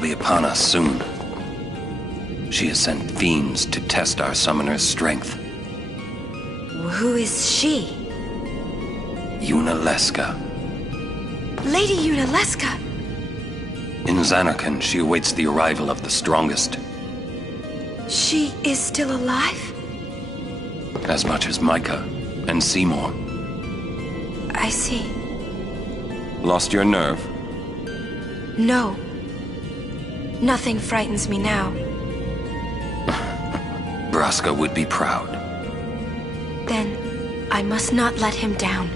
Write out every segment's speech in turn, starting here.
Be upon us soon. She has sent fiends to test our summoner's strength. Who is she? Yunalesca. Lady Yunalesca! In Zanarkand, she awaits the arrival of the strongest. She is still alive? As much as Micah and Seymour. I see. Lost your nerve? No. Nothing frightens me now. Braska would be proud. Then, I must not let him down.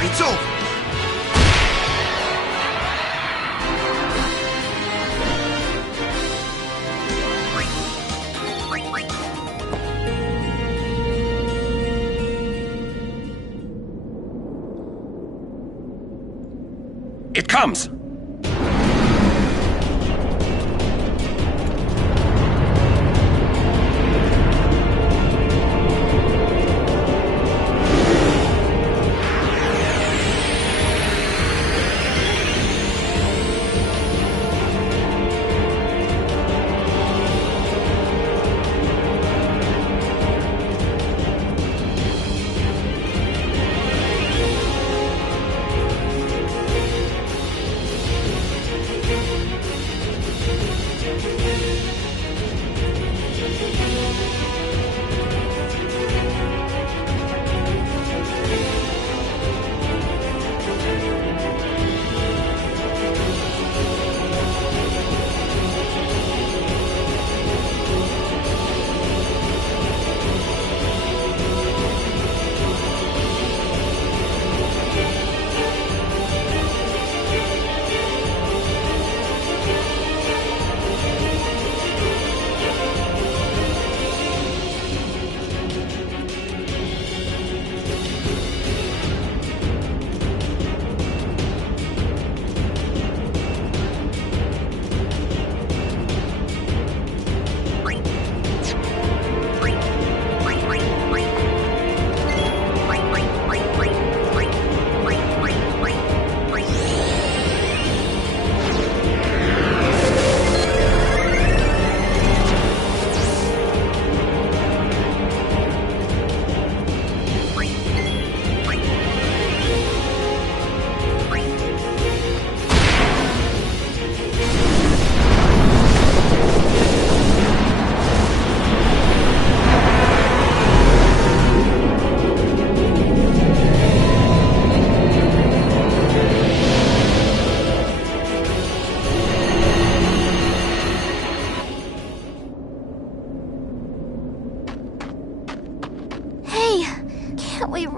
It's over. It comes!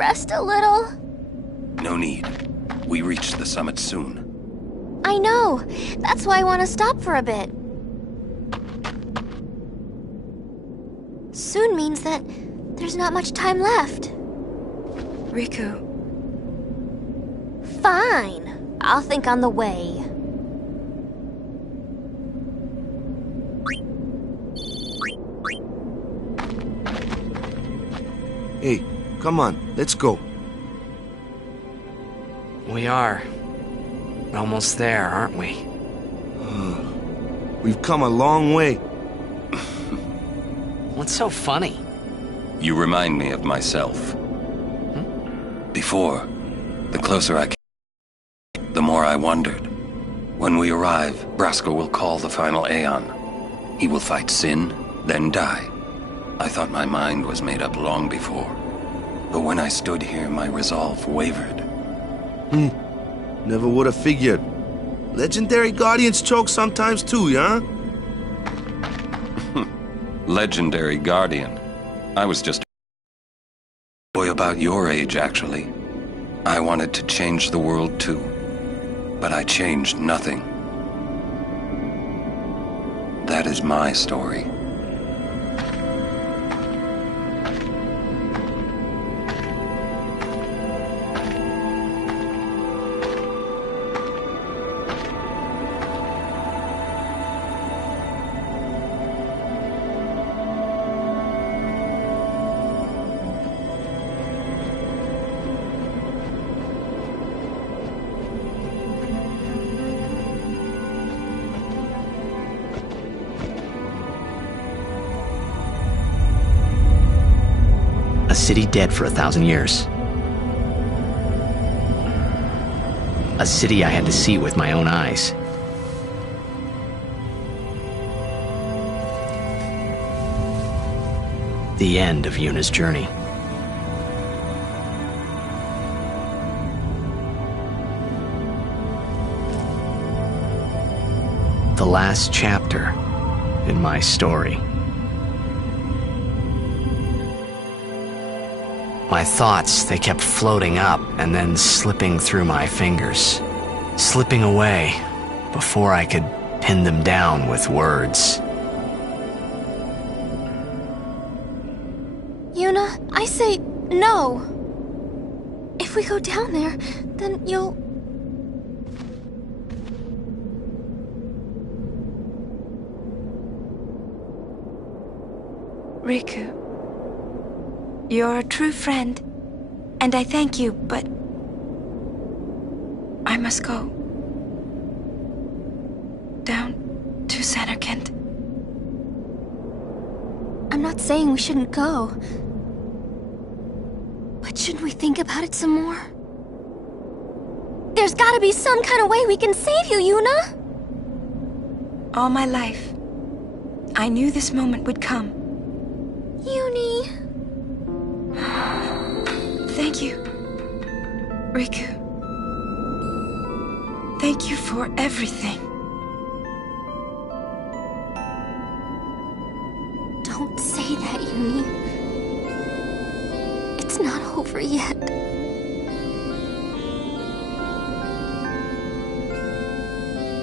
rest a little? No need. We reach the summit soon. I know. That's why I want to stop for a bit. Soon means that there's not much time left. Riku, Fine. I'll think on the way. Hey, come on, let's go. We are. Almost there, aren't we? We've come a long way. What's so funny? You remind me of myself. Before, the closer I came, the more I wondered. When we arrive, Braska will call the final Aeon. He will fight Sin, then die. I thought my mind was made up long before. But when I stood here, my resolve wavered. Never would have figured. Legendary Guardians choke sometimes too, yeah? Legendary Guardian. I was just a boy about your age, actually. I wanted to change the world too. But I changed nothing. That is my story. A city dead for 1,000 years. A city I had to see with my own eyes. The end of Yuna's journey. The last chapter in my story. My thoughts, they kept floating up and then slipping through my fingers, slipping away before I could pin them down with words. Yuna, I say no. If we go down there, then you'll... Riku. You're a true friend, and I thank you, but I must go. Down to Samarkand. I'm not saying we shouldn't go. But shouldn't we think about it some more? There's gotta be some kind of way we can save you, Yuna! All my life, I knew this moment would come. Yuni... Thank you, Riku. Thank you for everything. Don't say that, Yuni. It's not over yet.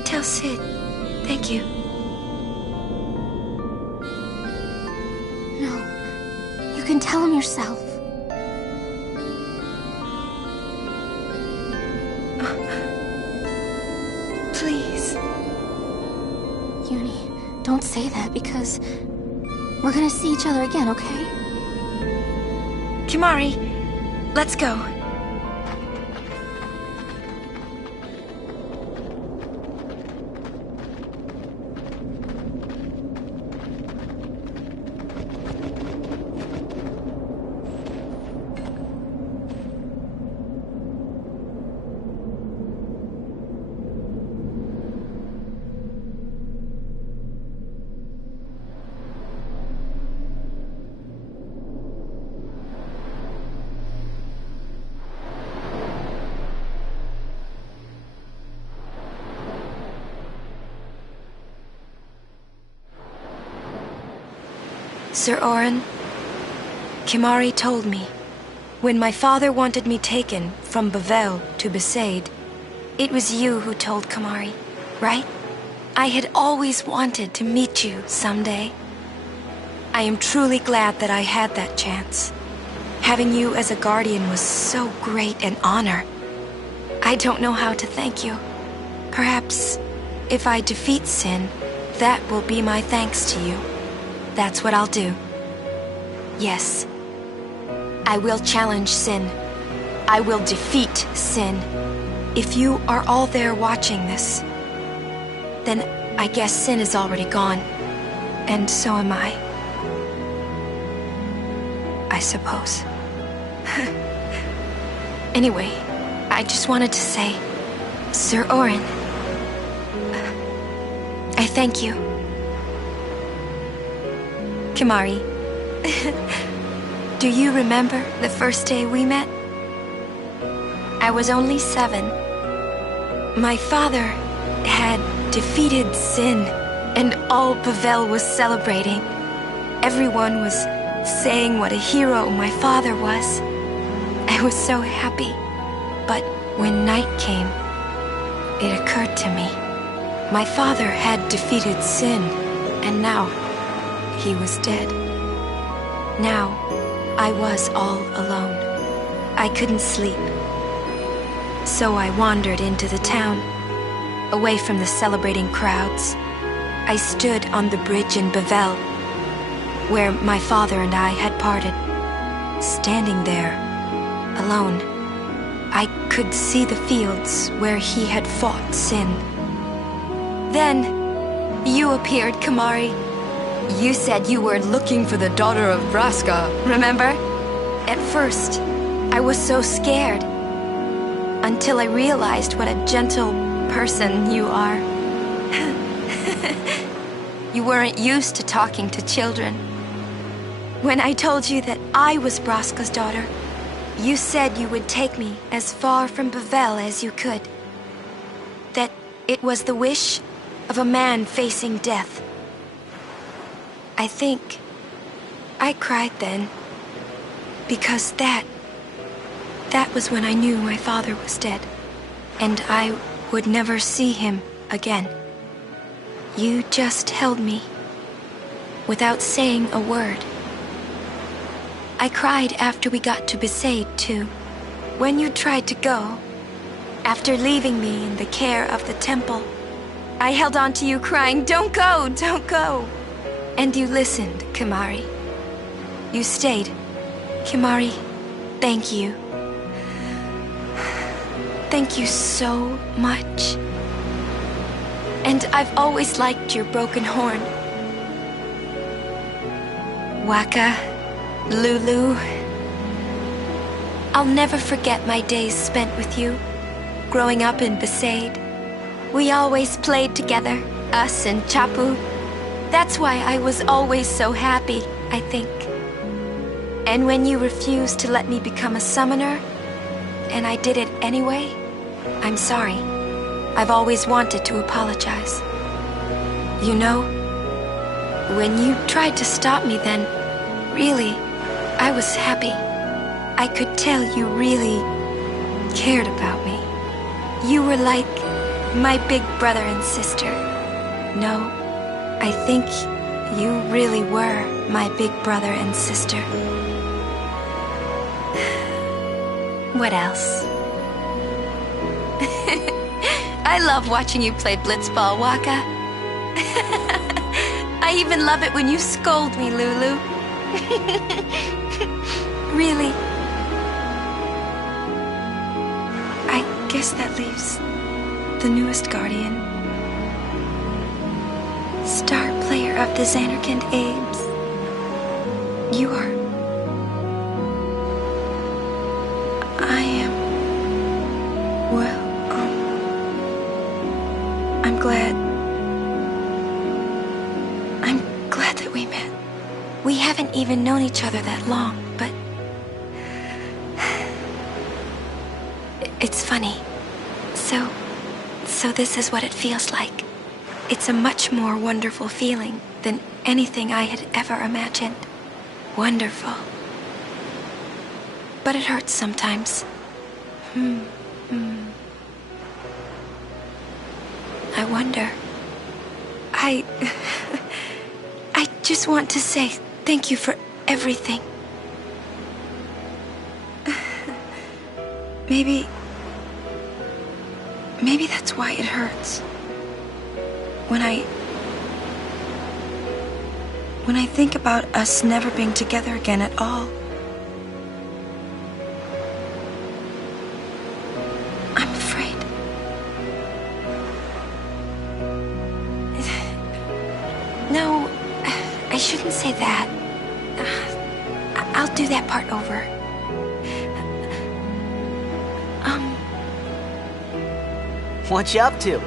Tell Sid, thank you. No, you can tell him yourself. Please. Yuni, don't say that because we're gonna see each other again, okay? Kimahri, let's go. Sir Auron, Kimahri told me When my father wanted me taken from Bavel to Besaid, it was you who told Kimahri, right? I had always wanted to meet you someday. I am truly glad that I had that chance. Having you as a guardian was so great an honor. I don't know how to thank you. Perhaps, if I defeat Sin, that will be my thanks to you. That's what I'll do. Yes. I will challenge Sin. I will defeat Sin. If you are all there watching this, then I guess Sin is already gone. And so am I. I suppose. Anyway, I just wanted to say, Sir Auron, I thank you. Kimahri, do you remember the first day we met? I was only 7. My father had defeated Sin, and all Bavel was celebrating. Everyone was saying what a hero my father was. I was so happy. But when night came, it occurred to me. My father had defeated Sin, and now he was dead. Now I was all alone. I couldn't sleep. So I wandered into the town, away from the celebrating crowds. I stood on the bridge in Bavel, where my father and I had parted. Standing there, alone, I could see the fields where he had fought Sin. Then, you appeared, Kimahri. You said you were looking for the daughter of Braska, remember? At first, I was so scared, until I realized what a gentle person you are. You weren't used to talking to children. When I told you that I was Braska's daughter, you said you would take me as far from Bavel as you could. That it was the wish of a man facing death. I think I cried then, because that was when I knew my father was dead, and I would never see him again. You just held me, without saying a word. I cried after we got to Besaid, too. When you tried to go, after leaving me in the care of the temple, I held on to you crying, "Don't go, don't go!" And you listened, Kimahri. You stayed. Kimahri, thank you. Thank you so much. And I've always liked your broken horn. Wakka, Lulu. I'll never forget my days spent with you, growing up in Besaid. We always played together, us and Chapu. That's why I was always so happy, I think. And when you refused to let me become a summoner, and I did it anyway, I'm sorry. I've always wanted to apologize. You know, when you tried to stop me then, really, I was happy. I could tell you really cared about me. You were like my big brother and sister. No, I think you really were my big brother and sister. What else? I love watching you play blitzball, Wakka. I even love it when you scold me, Lulu. Really. I guess that leaves the newest guardian. Star player of the Zanarkand Abes. You are. I am. Well, I'm glad. I'm glad that we met. We haven't even known each other that long, but it's funny. So this is what it feels like. It's a much more wonderful feeling than anything I had ever imagined. Wonderful. but it hurts sometimes. I wonder. I just want to say thank you for everything. Maybe that's why it hurts. When I think about us never being together again at all. I'm afraid. No, I shouldn't say that. I'll do that part over. What you up to?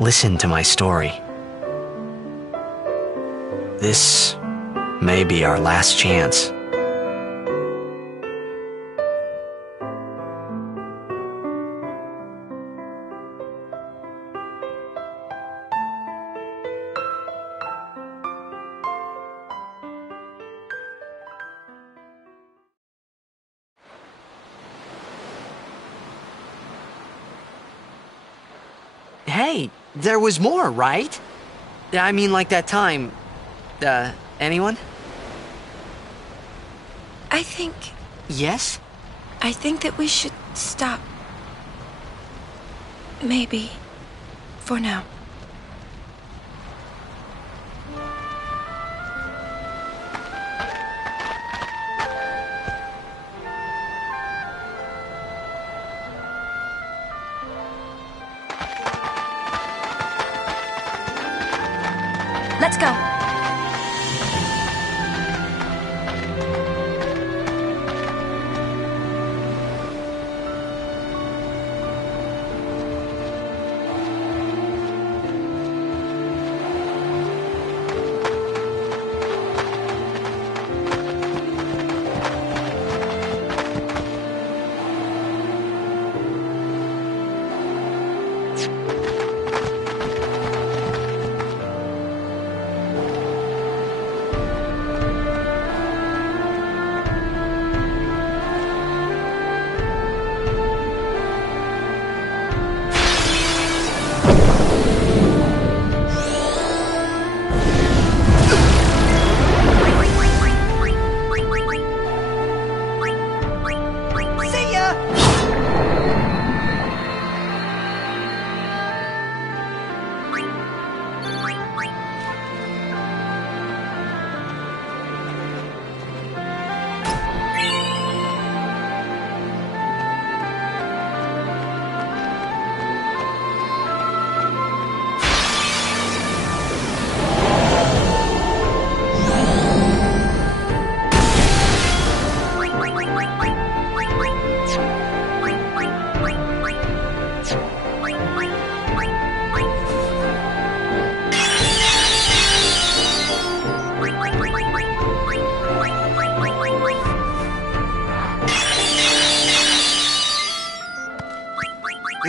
Listen to my story. This may be our last chance. Hey, there was more, right? I mean, like that time. Anyone? I think Yes? that we should stop. Maybe. For now. Let's go.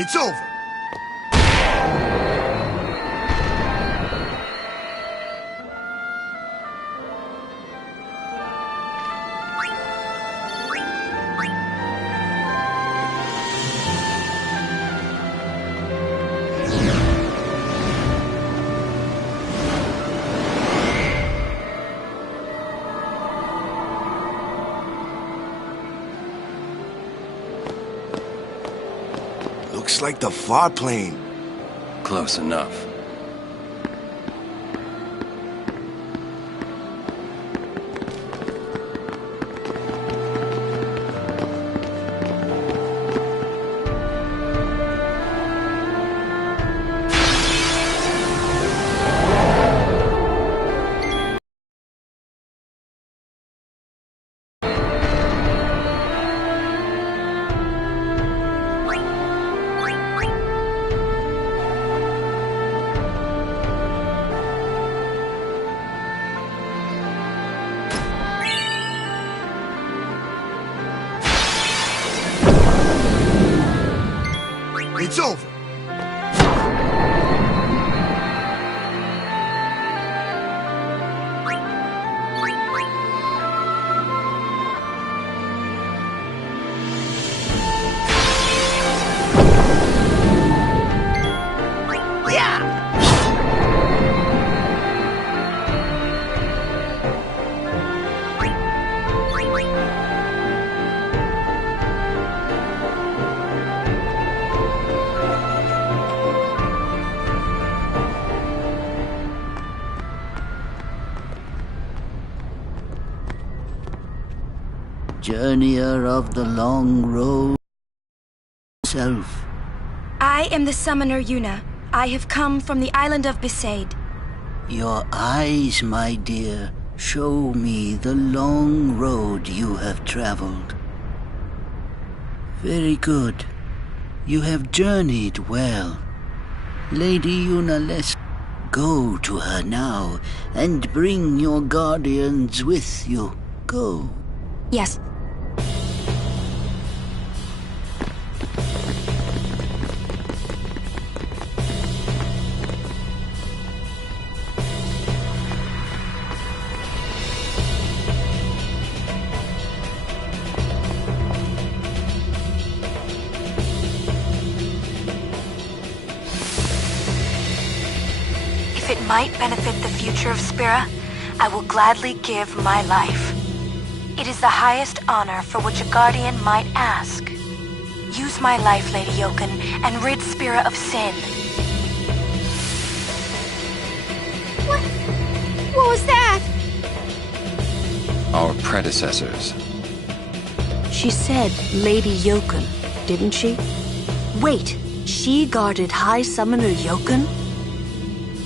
It's over. Looks like the far plane. Close enough. It's over. Journeyer of the long road self. I am the summoner Yuna. I have come from the island of Besaid. Your eyes, my dear, show me the long road you have traveled. Very good. You have journeyed well. Lady Yuna, let's go to her now and bring your guardians with you. Go. Yes. If it might benefit the future of Spira, I will gladly give my life. It is the highest honor for which a guardian might ask. Use my life, Lady Yoken, and rid Spira of sin. What was that? Our predecessors. She said Lady Yoken, didn't she? Wait, she guarded High Summoner Yoken?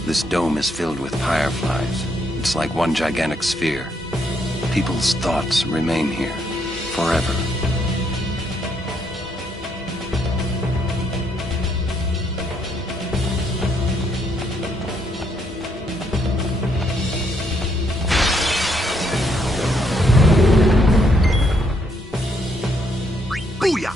This dome is filled with fireflies. It's like one gigantic sphere. People's thoughts remain here forever. Booyah!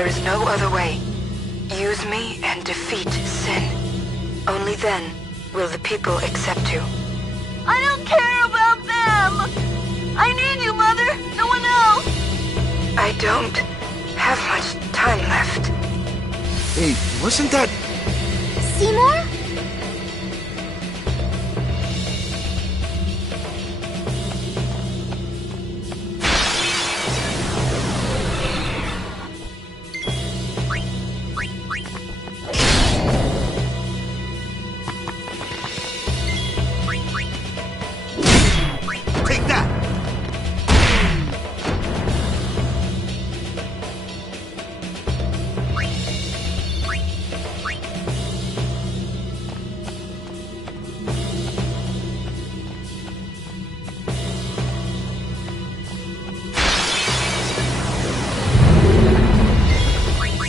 There is no other way. Use me and defeat Sin. Only then will the people accept you. I don't care about them! I need you, Mother! No one else! I don't have much time left. Hey, wasn't that... Seymour? Take that!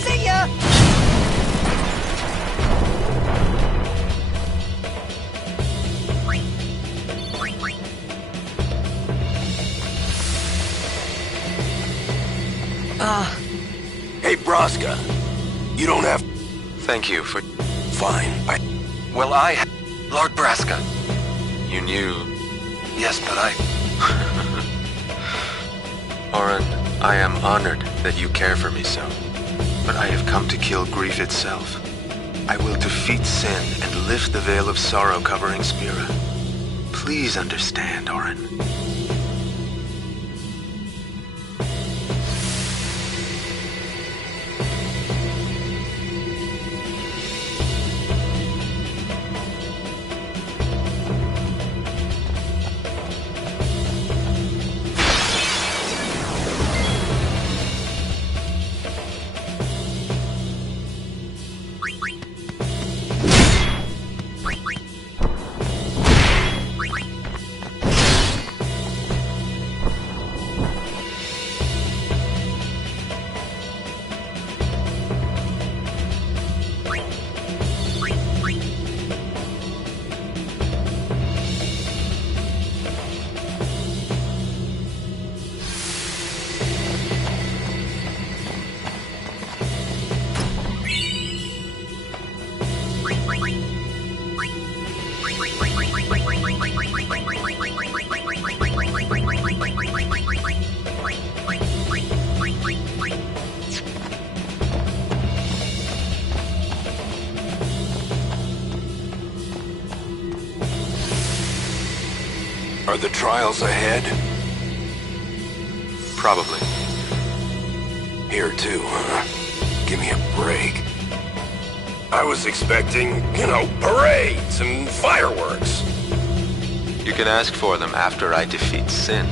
See ya! Hey, Braska. You don't have... Thank you for... Fine. Well, Lord Braska. You knew... Yes, but I... Orin, I am honored that you care for me so. But I have come to kill grief itself. I will defeat Sin and lift the veil of sorrow covering Spira. Please understand, Orin. Are the trials ahead? Probably. Here too, huh? Give me a break. I was expecting, parades and fireworks. You can ask for them after I defeat Sin.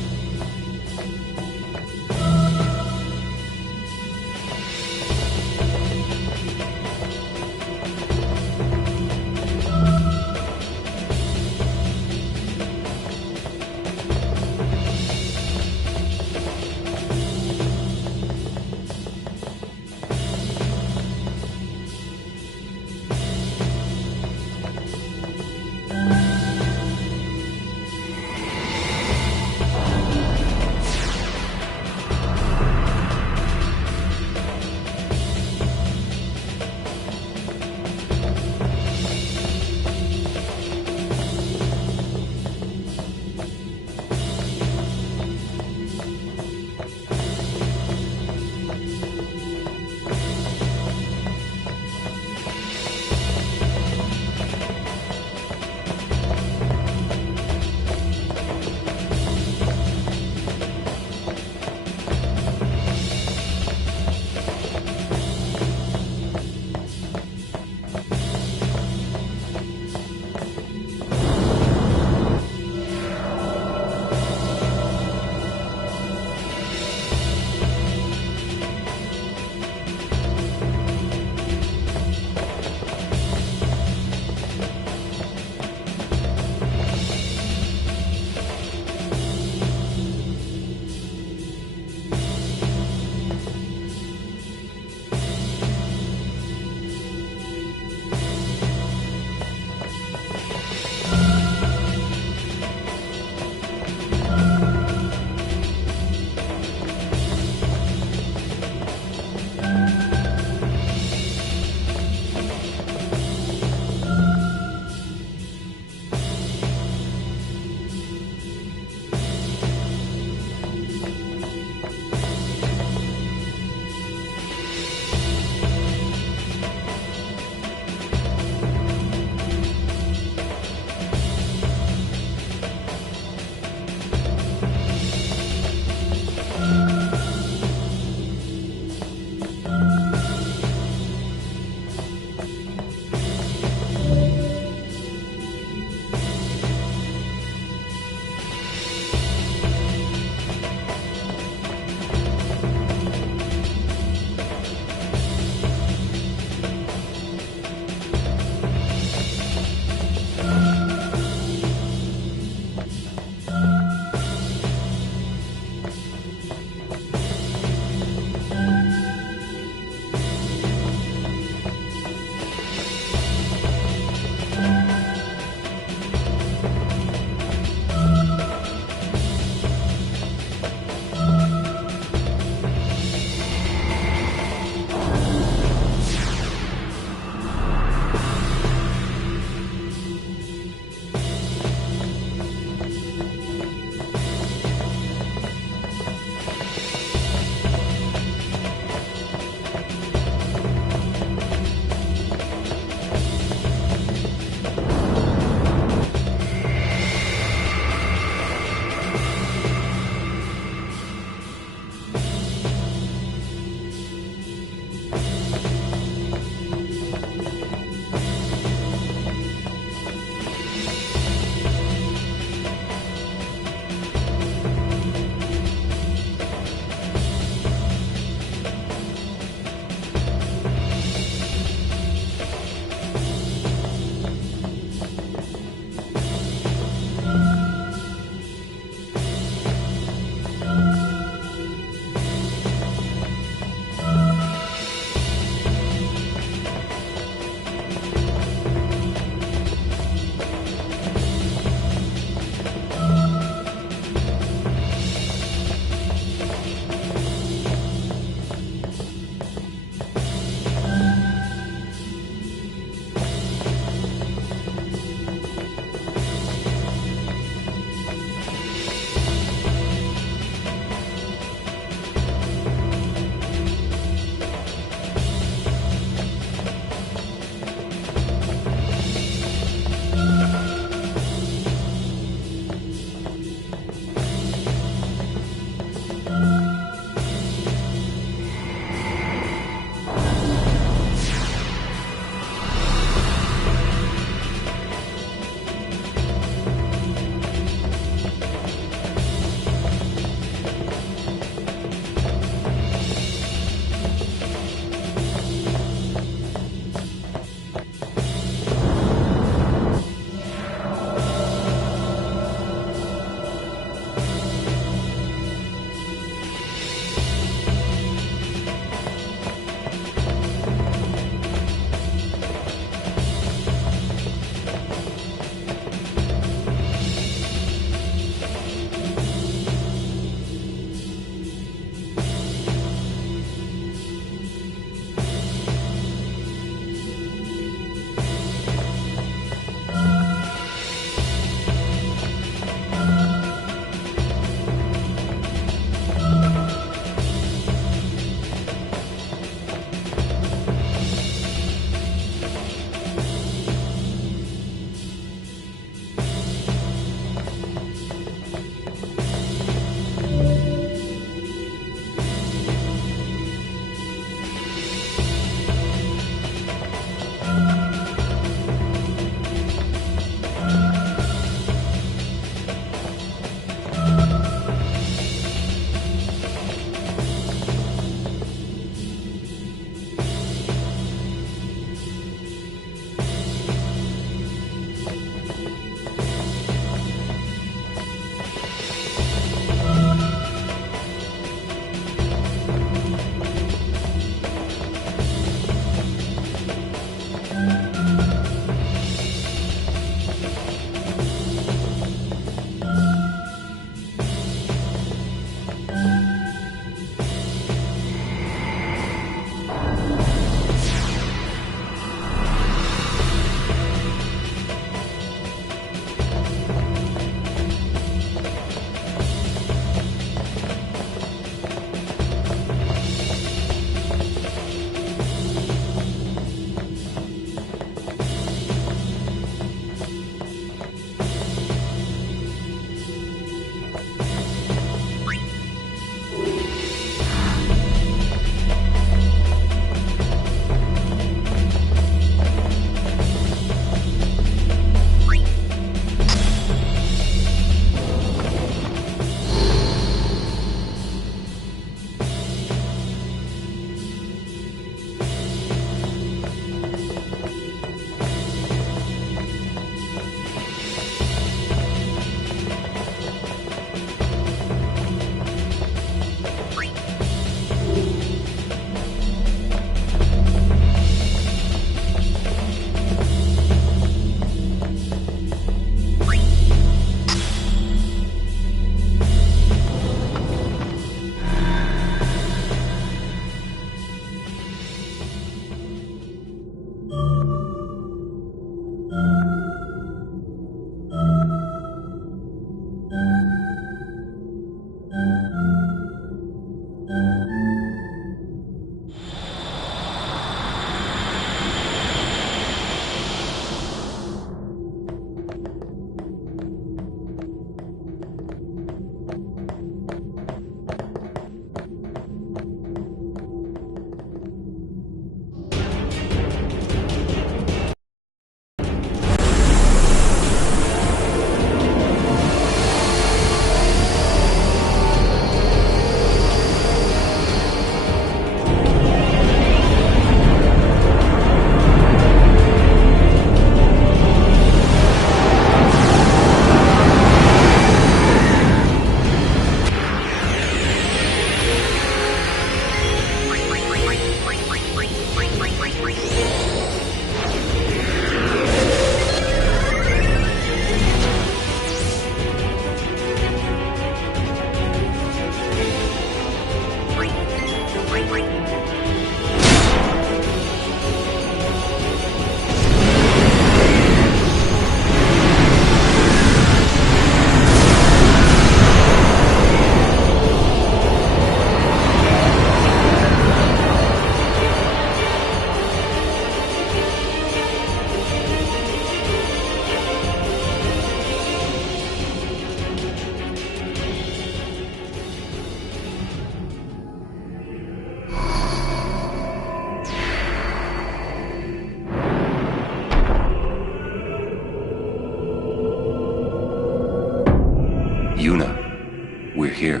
here?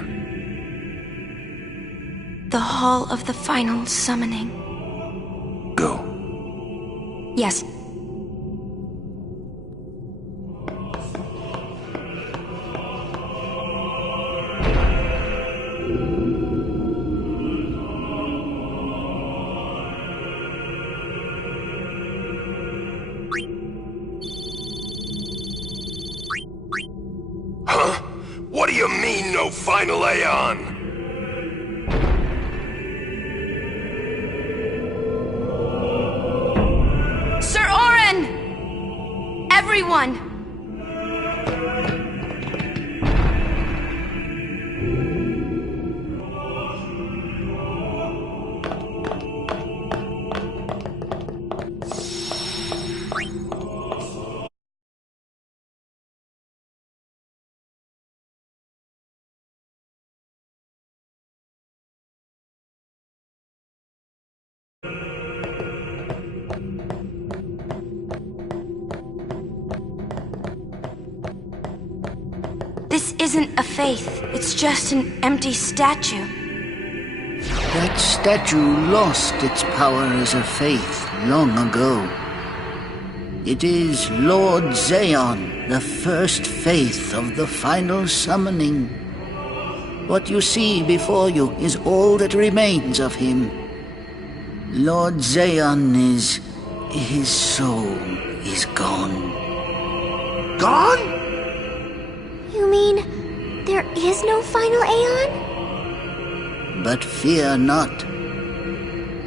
The Hall of the Final Summoning. Go. Yes. Huh? What do you mean, no final Aeon? Sir Orin! Everyone! This isn't a faith. It's just an empty statue. That statue lost its power as a faith long ago. It is Lord Zeon, the first faith of the final summoning. What you see before you is all that remains of him. Lord Zeon is... his soul is gone. Gone? You mean there is no final Aeon? But fear not.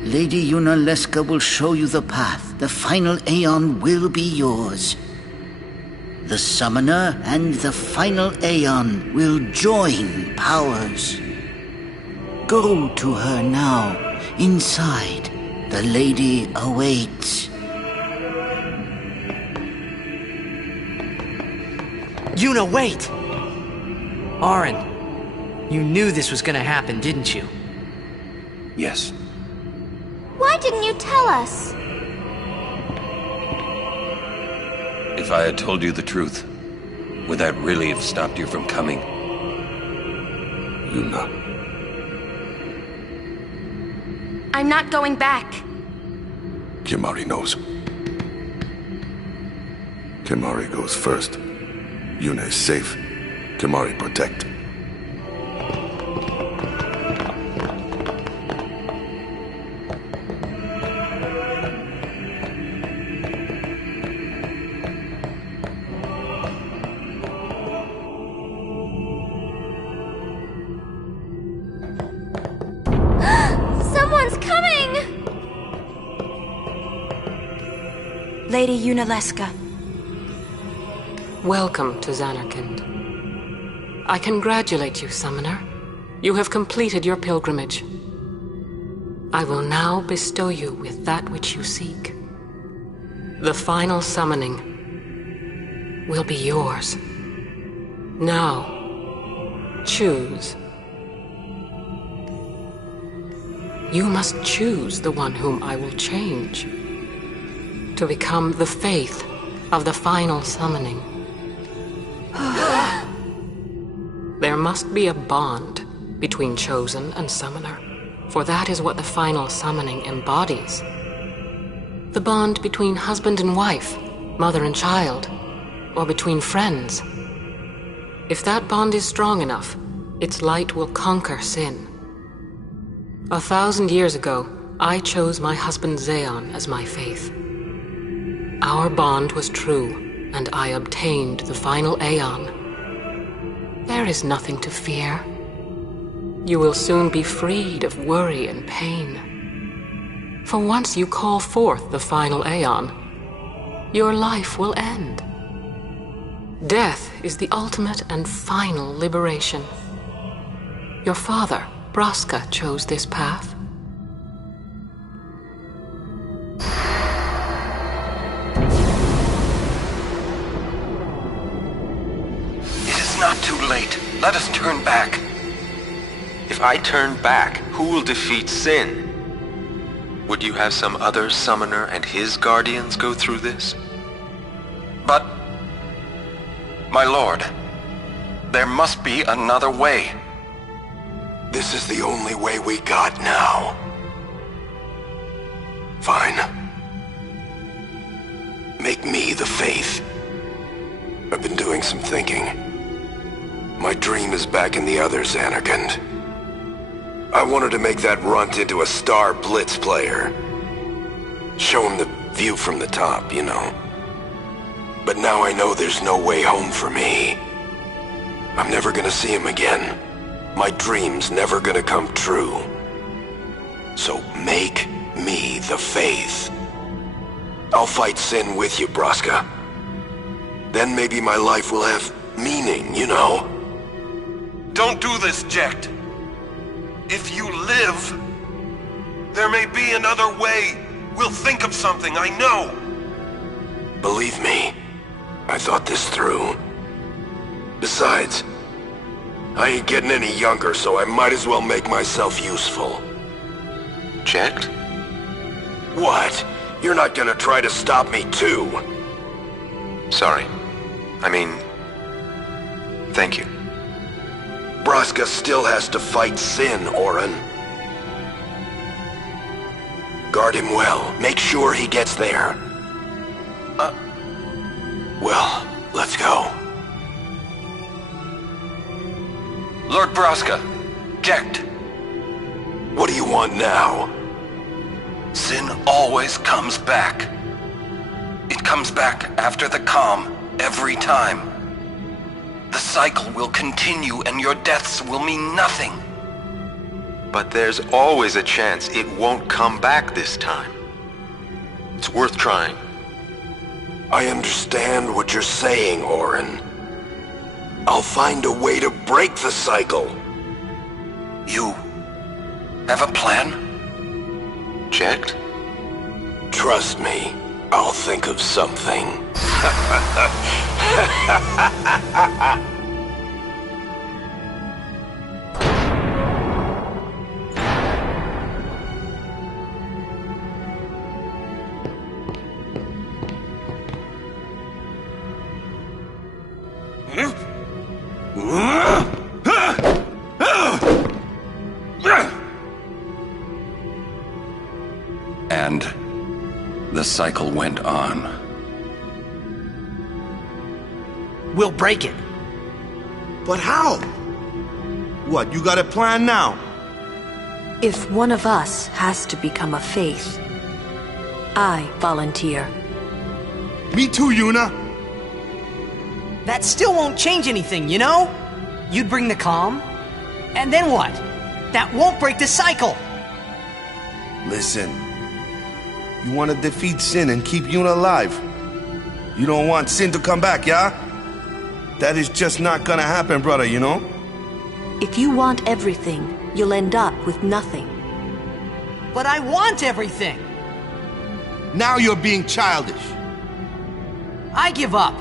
Lady Yunalesca will show you the path. The final Aeon will be yours. The Summoner and the final Aeon will join powers. Go to her now. Inside, the lady awaits. Yuna, wait! Orin, you knew this was gonna happen, didn't you? Yes. Why didn't you tell us? If I had told you the truth, would that really have stopped you from coming? Yuna. I'm not going back. Kimahri knows. Kimahri goes first. Yuna is safe. Kimahri protect. Someone's coming! Lady Yunalesca. Welcome to Zanarkand. I congratulate you, Summoner. You have completed your pilgrimage. I will now bestow you with that which you seek. The final summoning will be yours. Now, choose. You must choose the one whom I will change to become the faith of the final summoning. There must be a bond between Chosen and Summoner, for that is what the final summoning embodies. The bond between husband and wife, mother and child, or between friends. If that bond is strong enough, its light will conquer sin. 1,000 years ago, I chose my husband Zeon as my faith. Our bond was true, and I obtained the final Aeon. There is nothing to fear. You will soon be freed of worry and pain. For once you call forth the final Aeon, your life will end. Death is the ultimate and final liberation. Your father, Braska, chose this path. It is not too late. Let us turn back. If I turn back, who will defeat Sin? Would you have some other summoner and his guardians go through this? But... my lord, there must be another way. This is the only way we got now. Fine. Make me the Faith. I've been doing some thinking. My dream is back in the other Zanarkand. I wanted to make that runt into a star blitz player. Show him the view from the top, you know. But now I know there's no way home for me. I'm never gonna see him again. My dream's never gonna come true. So make me the Faith. I'll fight sin with you, Braska. Then maybe my life will have meaning, you know? Don't do this, Jecht. If you live, there may be another way. We'll think of something, I know. Believe me, I thought this through. Besides, I ain't getting any younger, so I might as well make myself useful. Jecht? What? You're not gonna try to stop me too? Sorry. I mean, thank you. Braska still has to fight sin, Orin. Guard him well. Make sure he gets there. Well, let's go. Lord Braska, Jecht. What do you want now? Sin always comes back. It comes back after the calm, every time. The cycle will continue and your deaths will mean nothing. But there's always a chance it won't come back this time. It's worth trying. I understand what you're saying, Orin. I'll find a way to break the cycle. You have a plan? Jecht? Trust me, I'll think of something. And the cycle went on. We'll break it. But how? What, you got a plan now? If one of us has to become a Faith, I volunteer. Me too, Yuna. That still won't change anything, you know? You'd bring the calm, and then what? That won't break the cycle! Listen, you want to defeat Sin and keep Yuna alive. You don't want Sin to come back, yeah? That is just not gonna happen, brother, you know? If you want everything, you'll end up with nothing. But I want everything! Now you're being childish. I give up.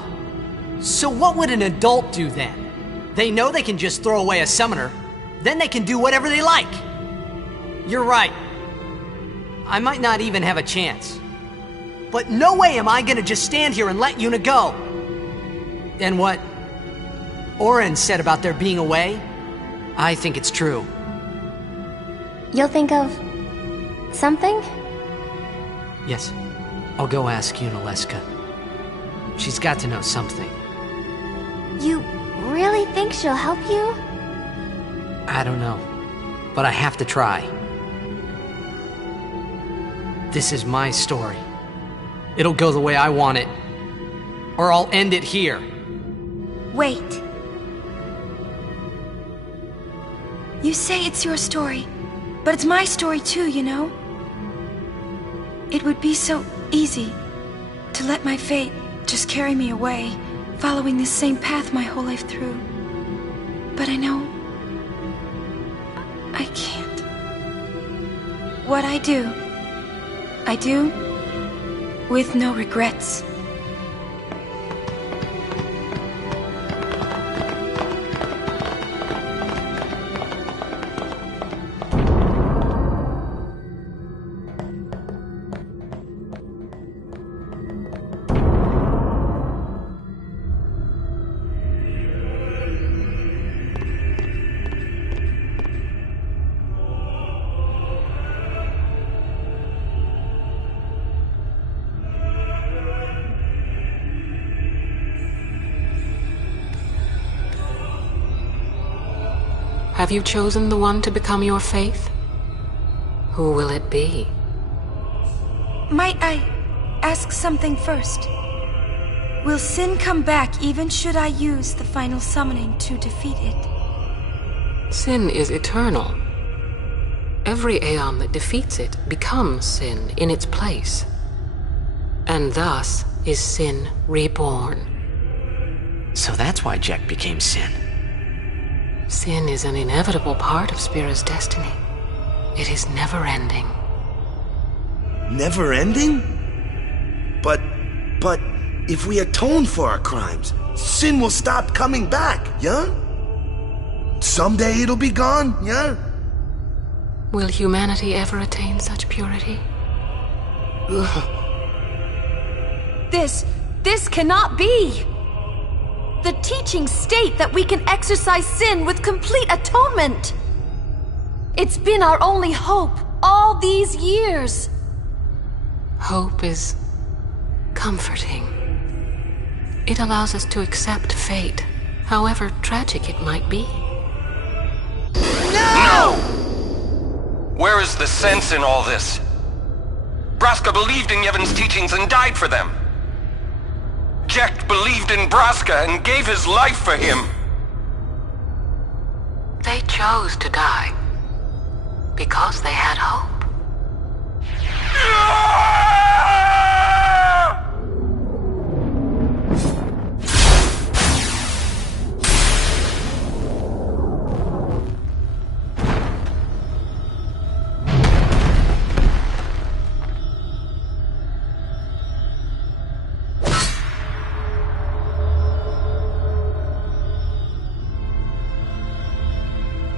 So what would an adult do then? They know they can just throw away a summoner, then they can do whatever they like. You're right. I might not even have a chance. But no way am I gonna just stand here and let Yuna go. And what Orin said about there being a way, I think it's true. You'll think of something? Yes, I'll go ask Yunalesca. She's got to know something. You really think she'll help you? I don't know, but I have to try. This is my story. It'll go the way I want it, or I'll end it here. Wait. You say it's your story, but it's my story too, you know? It would be so easy to let my fate just carry me away, following this same path my whole life through. But I know I can't. What I do with no regrets. Have you chosen the one to become your faith? Who will it be? Might I ask something first? Will sin come back even should I use the final summoning to defeat it? Sin is eternal. Every Aeon that defeats it becomes sin in its place. And thus is sin reborn. So that's why Jecht became Sin. Sin is an inevitable part of Spira's destiny. It is never-ending. Never-ending? But if we atone for our crimes, sin will stop coming back, yeah? Someday it'll be gone, yeah? Will humanity ever attain such purity? This cannot be! The teachings state that we can exorcise sin with complete atonement! It's been our only hope all these years! Hope is comforting. It allows us to accept fate, however tragic it might be. No! Where is the sense in all this? Braska believed in Yevon's teachings and died for them. Jecht believed in Braska and gave his life for him. They chose to die because they had hope.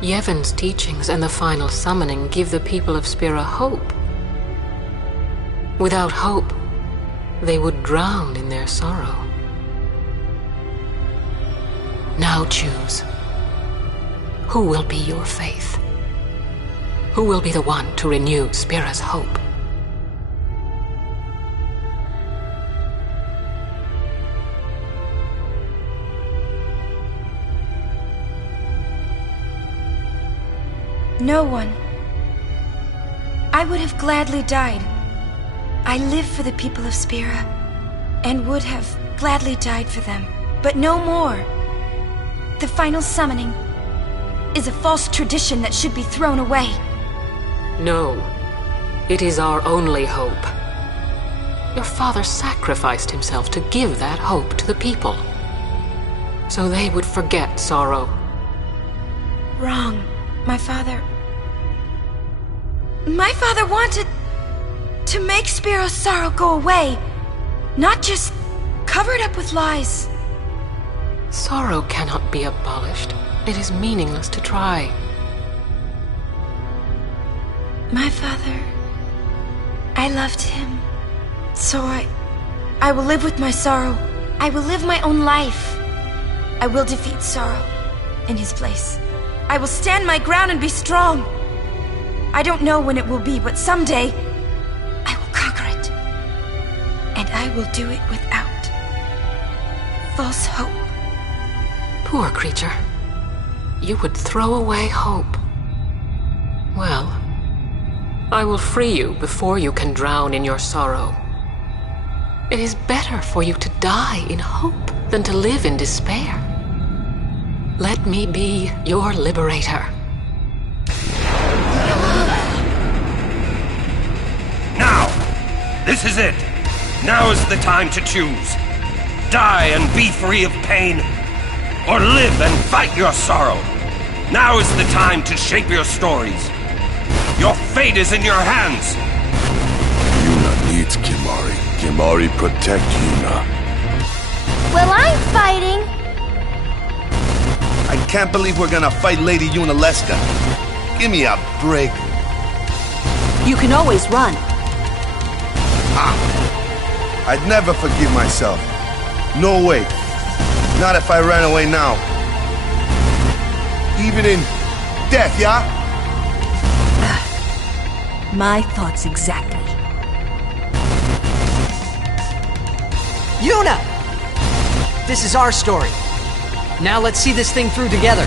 Yevon's teachings and the final summoning give the people of Spira hope. Without hope, they would drown in their sorrow. Now choose. Who will be your faith? Who will be the one to renew Spira's hope? No one. I would have gladly died. I live for the people of Spira, and would have gladly died for them, but no more. The final summoning is a false tradition that should be thrown away. No, it is our only hope. Your father sacrificed himself to give that hope to the people, so they would forget sorrow. Wrong. My father wanted to make Spiro's sorrow go away, not just cover it up with lies. Sorrow cannot be abolished. It is meaningless to try. My father, I loved him. So I will live with my sorrow. I will live my own life. I will defeat sorrow in his place. I will stand my ground and be strong. I don't know when it will be, but someday I will conquer it. And I will do it without false hope. Poor creature. You would throw away hope. Well, I will free you before you can drown in your sorrow. It is better for you to die in hope than to live in despair. Let me be your liberator. Now! This is it! Now is the time to choose. Die and be free of pain, or live and fight your sorrow. Now is the time to shape your stories. Your fate is in your hands. Yuna needs Kimahri. Kimahri protect Yuna. Well, I'm fighting. I can't believe we're gonna fight Lady Yunalesca. Give me a break. You can always run. I'd never forgive myself. No way. Not if I ran away now. Even in death, yeah? My thoughts exactly. Yuna! This is our story. Now let's see this thing through together.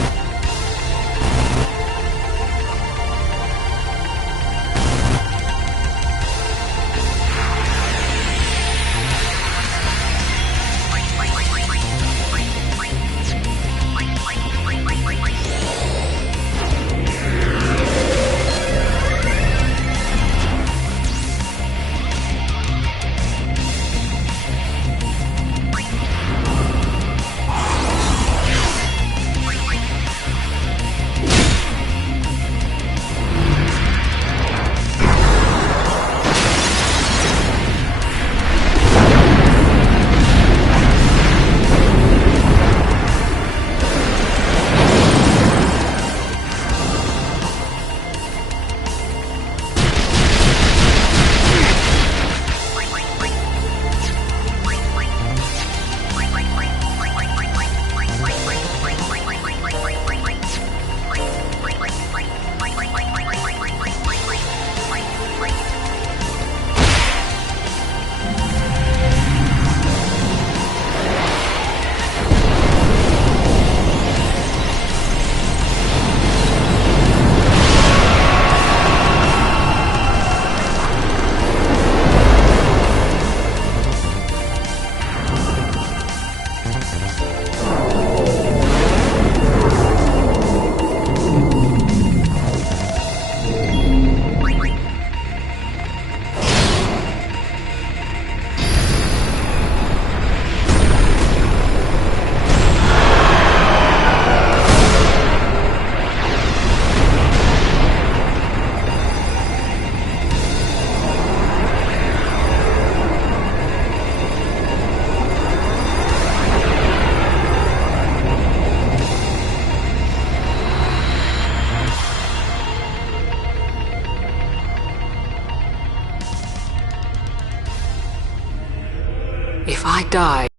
I die,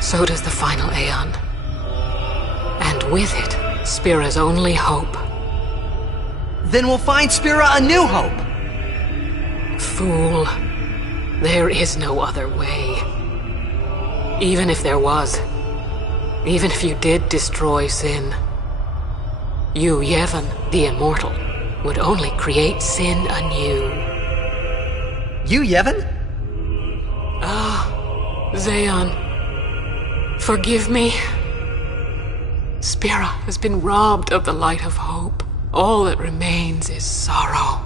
so does the final Aeon. And with it, Spira's only hope. Then we'll find Spira a new hope! Fool. There is no other way. Even if there was, even if you did destroy Sin, you, Yevon, the Immortal, would only create Sin anew. You, Yevon? Ah, Zeon. Forgive me. Spira has been robbed of the light of hope. All that remains is sorrow.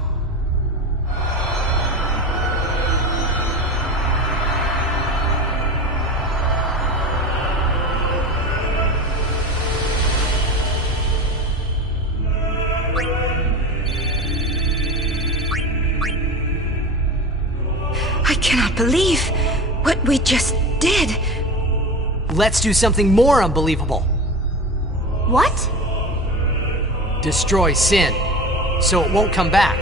I cannot believe what we just did. Let's do something more unbelievable. What? Destroy Sin, so it won't come back.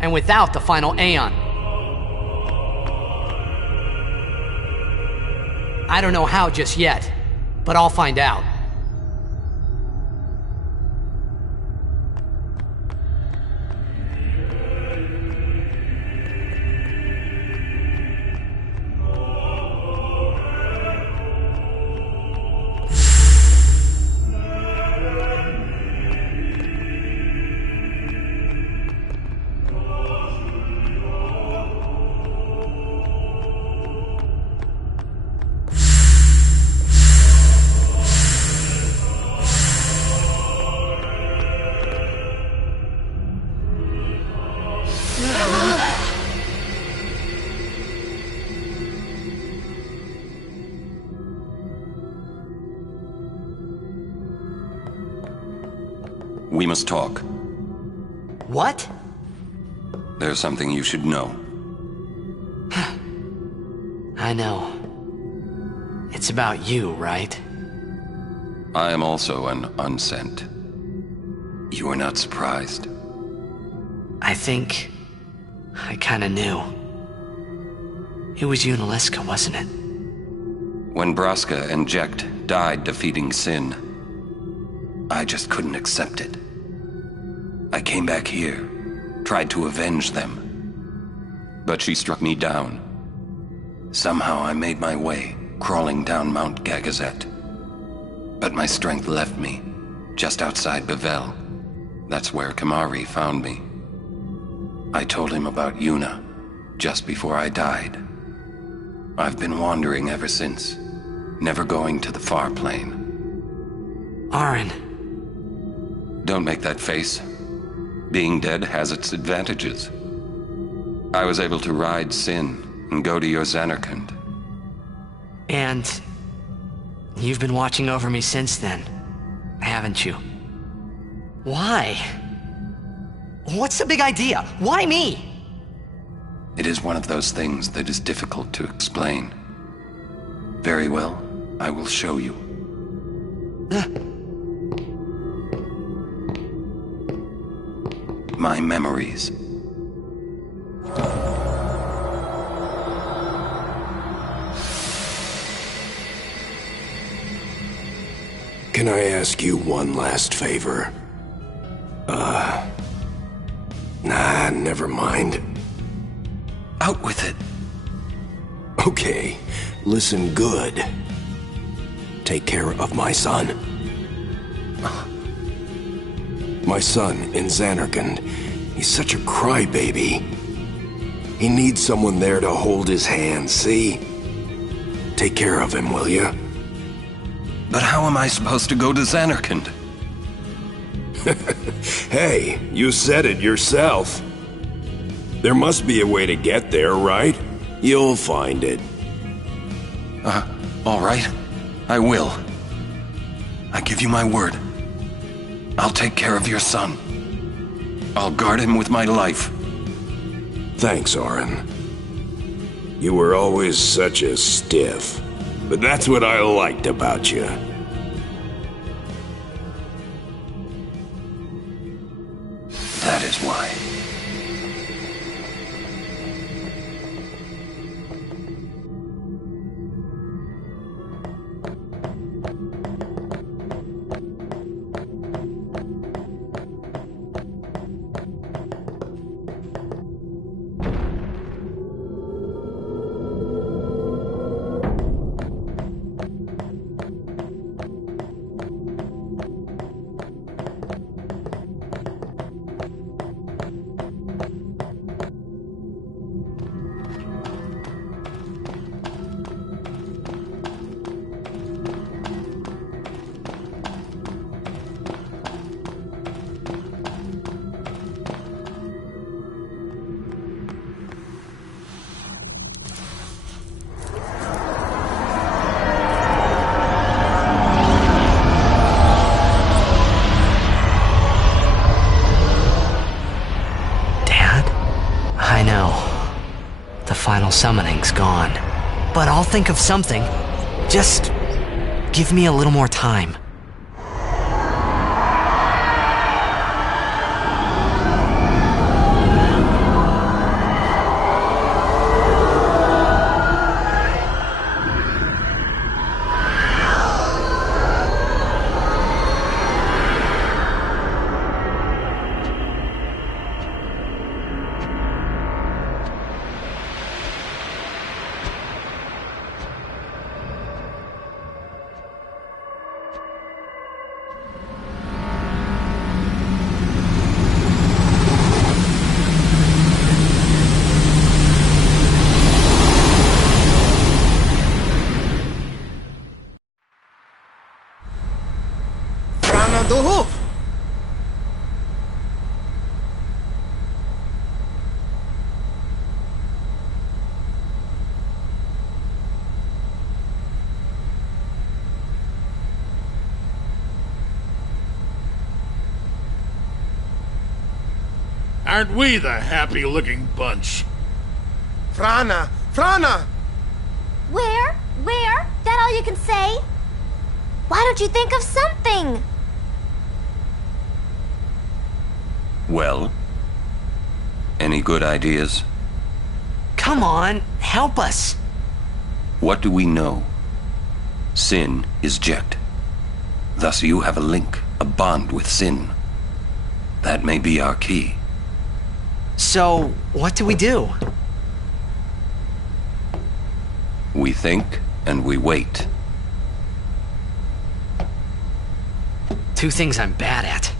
And without the final Aeon. I don't know how just yet, but I'll find out. We must talk. What? There's something you should know. I know. It's about you, right? I am also an unsent. You are not surprised. I think I kinda knew. It was Yunalesca, wasn't it? When Braska and Jecht died defeating Sin, I just couldn't accept it. I came back here, tried to avenge them. But she struck me down. Somehow I made my way, crawling down Mount Gagazet. But my strength left me, just outside Bevel. That's where Kimahri found me. I told him about Yuna, just before I died. I've been wandering ever since, never going to the far plane. Arin. Don't make that face. Being dead has its advantages. I was able to ride Sin and go to your Zanarkand. And you've been watching over me since then, haven't you? Why? What's the big idea? Why me? It is one of those things that is difficult to explain. Very well, I will show you. My memories. Can I ask you one last favor? Nah, never mind. Out with it. Okay, listen good. Take care of my son. My son in Zanarkand. He's such a crybaby. He needs someone there to hold his hand, see? Take care of him, will you? But how am I supposed to go to Zanarkand? Hey, you said it yourself. There must be a way to get there, right? You'll find it. All right. I will. I give you my word. I'll take care of your son. I'll guard him with my life. Thanks, Arin. You were always such a stiff. But that's what I liked about you. That is why. final summoning's gone. But I'll think of something. Just give me a little more time. Aren't we the happy-looking bunch? Frana! Frana! Where? That all you can say? Why don't you think of something? Well? Any good ideas? Come on, help us. What do we know? Sin is Jecht. Thus you have a link, a bond with Sin. That may be our key. So, what do we do? We think and we wait. Two things I'm bad at.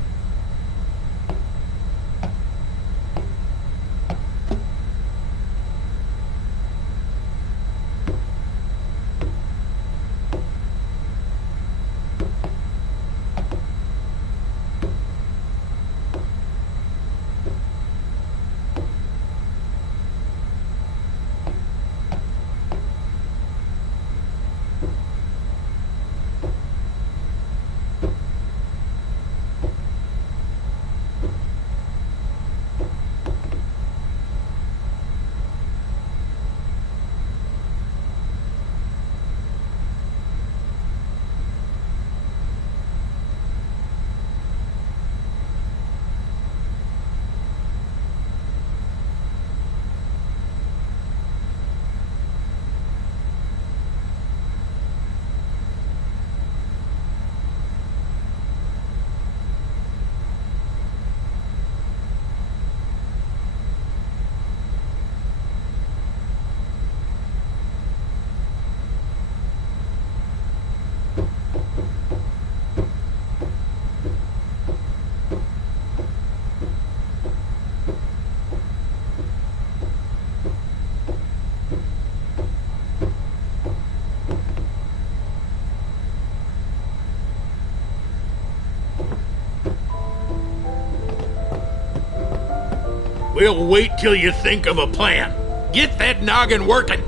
We'll wait till you think of a plan. Get that noggin working.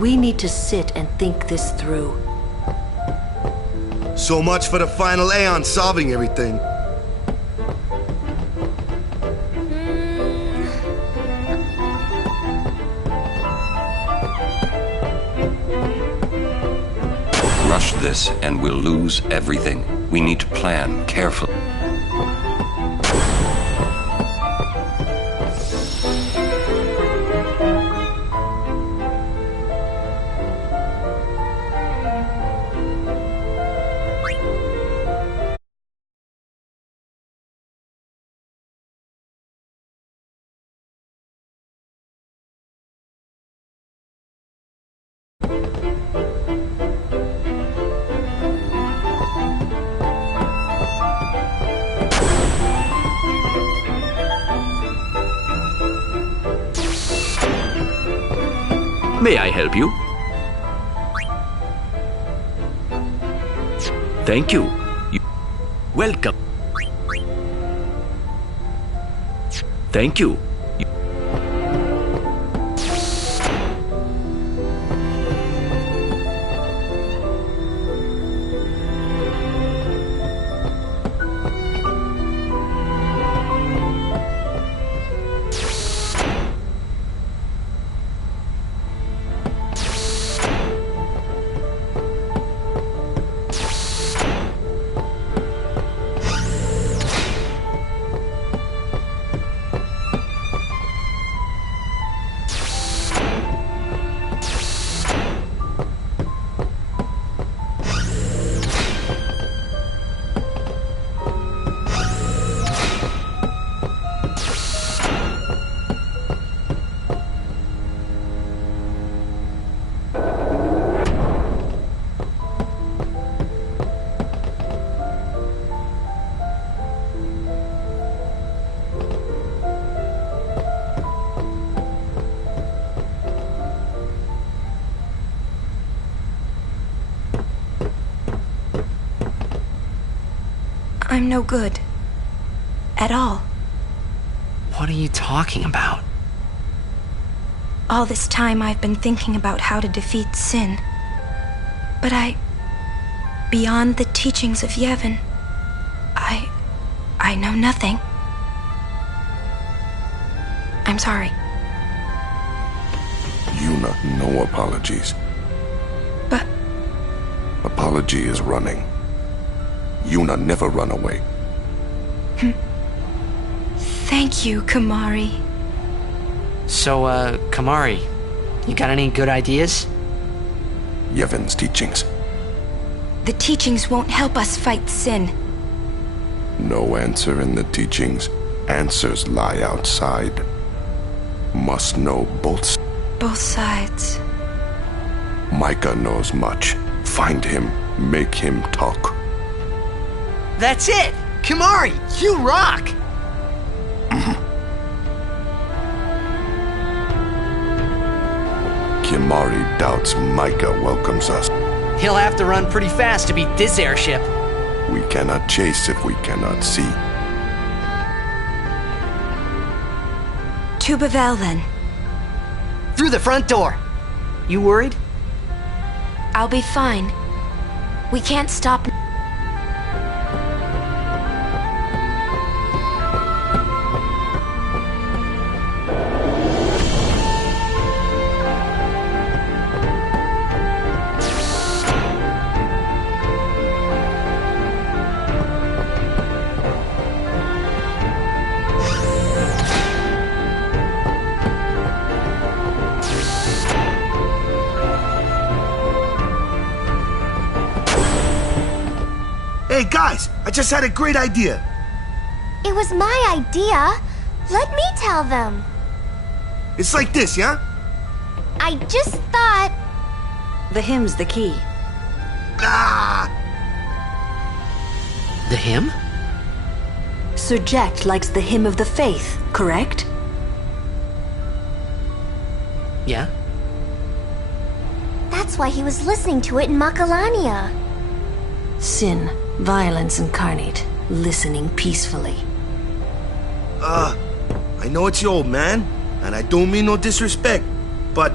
We need to sit and think this through. So much for the final Aeon solving everything. Rush this and we'll lose everything. We need to plan carefully. May I help you? Thank you. Welcome. Thank you. I'm no good. At all. What are you talking about? All this time I've been thinking about how to defeat sin. But beyond the teachings of Yevon, I know nothing. I'm sorry. Yuna, no apologies. But... Apology is running. Yuna never run away. Thank you, Kimahri. So, Kimahri, you got any good ideas? Yevon's teachings. The teachings won't help us fight sin. No answer in the teachings. Answers lie outside. Must know both. Both sides. Micah knows much. Find him. Make him talk. That's it! Kimahri, you rock! Kimahri doubts Micah welcomes us. He'll have to run pretty fast to beat this airship. We cannot chase if we cannot see. To Bavel, then. Through the front door. You worried? I'll be fine. We can't stop... Hey guys, I just had a great idea. It was my idea. Let me tell them. It's like this, yeah? I just thought... The hymn's the key. Ah! The hymn? Sir Jecht likes the hymn of the faith, correct? Yeah? That's why he was listening to it in Macalania. Sin, violence incarnate, listening peacefully. I know it's your old man, and I don't mean no disrespect, but...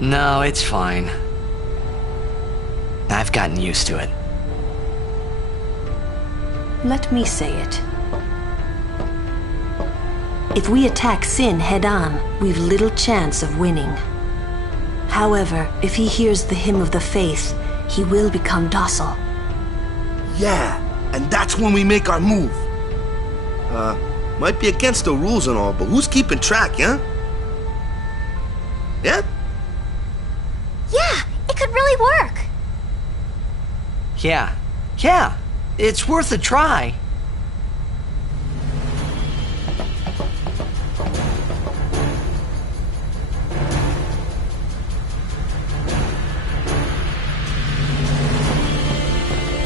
No, it's fine. I've gotten used to it. Let me say it. If we attack Sin head-on, we've little chance of winning. However, if he hears the hymn of the faith, he will become docile. Yeah, and that's when we make our move. Might be against the rules and all, but who's keeping track, yeah? Yeah? Yeah, it could really work. Yeah, it's worth a try.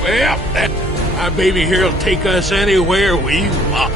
Well, my baby here'll take us anywhere we want.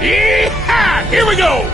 Yeehaw! Here we go!